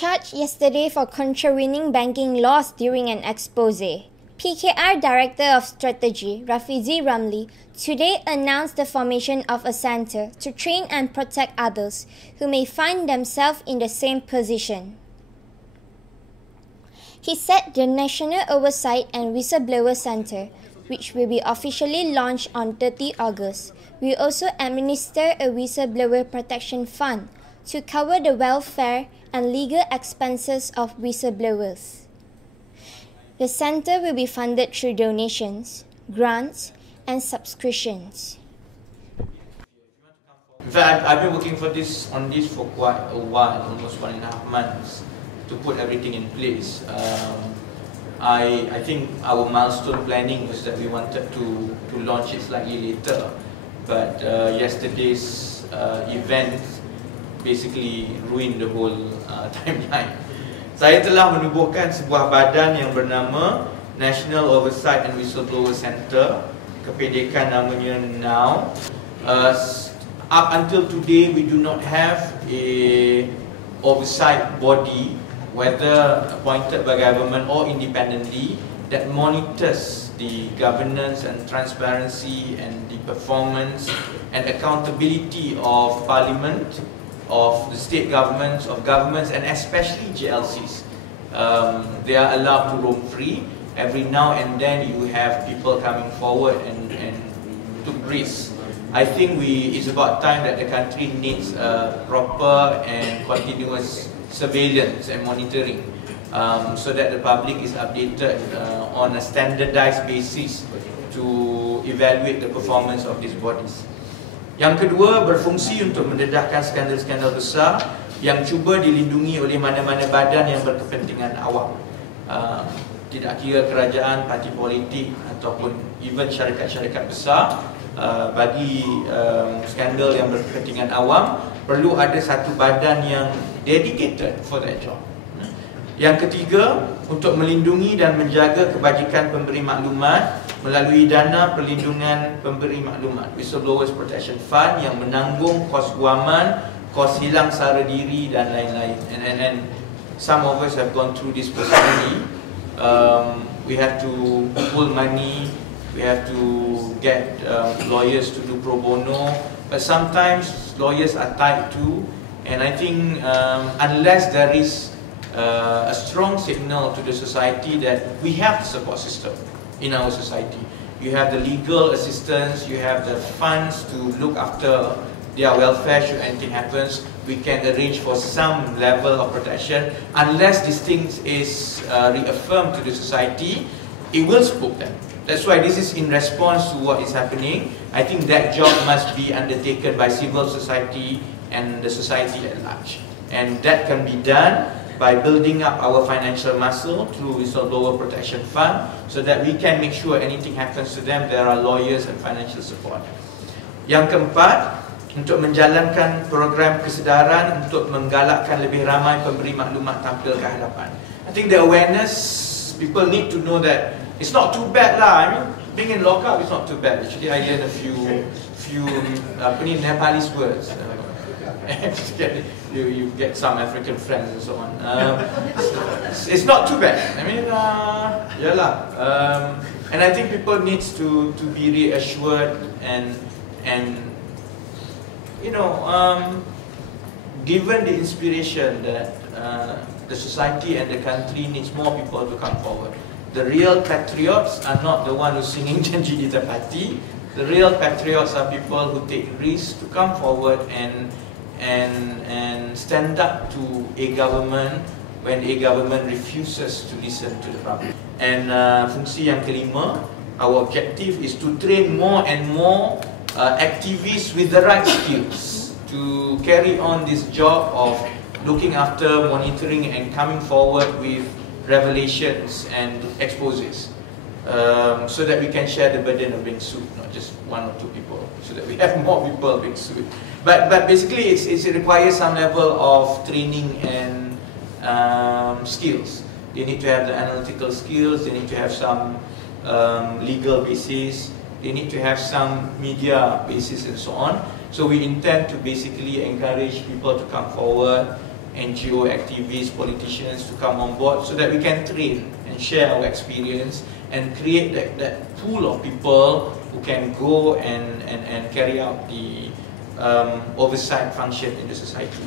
Charged yesterday for contravening banking laws during an expose. PKR Director of Strategy, Rafizi Ramli, today announced the formation of a centre to train and protect others who may find themselves in the same position. He said the National Oversight and Whistleblower Centre, which will be officially launched on 30 August, will also administer a whistleblower protection fund to cover the welfare and legal expenses of whistleblowers. The centre will be funded through donations, grants, and subscriptions. In fact, I've been working on this for quite a while, almost 1.5 months, to put everything in place. I think our milestone planning was that we wanted to launch it slightly later, but yesterday's event basically ruined the whole timeline. Saya telah menubuhkan sebuah badan yang bernama National Oversight and Whistleblower Centre, kependekan namanya NOW. Up until today, we do not have a oversight body, whether appointed by government or independently, that monitors the governance and transparency and the performance and accountability of Parliament, of the state governments, of governments, and especially GLCs. They are allowed to roam free. Every now and then you have people coming forward and took risks. I think it's about time that the country needs a proper and continuous surveillance and monitoring, so that the public is updated on a standardized basis to evaluate the performance of these bodies. Yang kedua, berfungsi untuk mendedahkan skandal-skandal besar yang cuba dilindungi oleh mana-mana badan yang berkepentingan awam. Tidak kira kerajaan, parti politik ataupun even syarikat-syarikat besar, bagi skandal yang berkepentingan awam, perlu ada satu badan yang dedicated for that job. Yang ketiga, untuk melindungi dan menjaga kebajikan pemberi maklumat melalui dana perlindungan pemberi maklumat, Whistleblowers Protection Fund, yang menanggung kos guaman, kos hilang sara diri dan lain-lain. And some of us have gone through this personally. We have to pull money, we have to get lawyers to do pro bono, but sometimes lawyers are tied too. And I think unless there is a strong signal to the society that we have the support system in our society, you have the legal assistance, you have the funds to look after their welfare should anything happens, we can arrange for some level of protection. Unless this thing is reaffirmed to the society, it will spook them. That's why this is in response to what is happening. I think that job must be undertaken by civil society and the society at large. And that can be done by building up our financial muscle through Whistleblower Protection Fund, so that we can make sure anything happens to them, there are lawyers and financial support. Yang keempat, untuk menjalankan program kesedaran untuk menggalakkan lebih ramai pemberi maklumat tampil ke hadapan. I think the awareness, people need to know that it's not too bad lah. I mean, being in lockup is not too bad. Actually, I learned a few Nepalese words. You get some African friends and so on. It's not too bad. I mean, and I think people needs to be reassured and you know, given the inspiration that the society and the country needs more people to come forward. The real patriots are not the one who's singing Janji di Tepati. The real patriots are people who take risks to come forward and stand up to a government when a government refuses to listen to the public. And fungsi yang kelima, our objective is to train more and more activists with the right skills to carry on this job of looking after, monitoring and coming forward with revelations and exposes, so that we can share the burden of being sued, not just one or two people, so that we have more people being sued. But basically it requires some level of training and skills. They need to have the analytical skills, they need to have some legal basis, they need to have some media basis and so on. So we intend to basically encourage people to come forward, NGO activists, politicians to come on board so that we can train and share our experience and create that pool of people who can go and carry out the oversight function in the society.